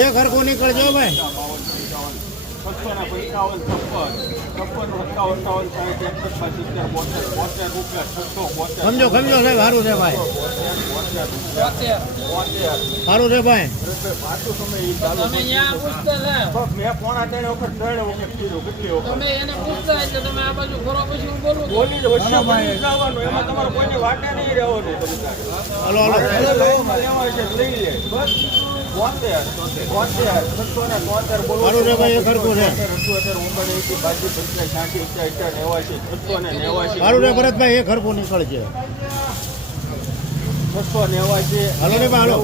એ ખરખું નીકળજો ભાઈ. 655 સમજો સમજો સાહેબ, સારું છે ભાઈ, સારું છે ભાઈ. મેં પોણા 3 વખત 3 વખત કીધું કેટલી વખત તમે એને પૂછતા એટલે તમે આ બાજુ ફરો પછી હું બોલું બોલી જવાનું એમાં તમારે કોઈને વાટે નહીં રહેવાનું. હલો હલો લેવાય છે લઈ લે બસ. 72 સારું છે ભાઈ, એ ખરખું છે. સારું છે ભરતભાઈ, એ ખરખું નીકળશે. 689 હાલો ને ભાઈ હાલો.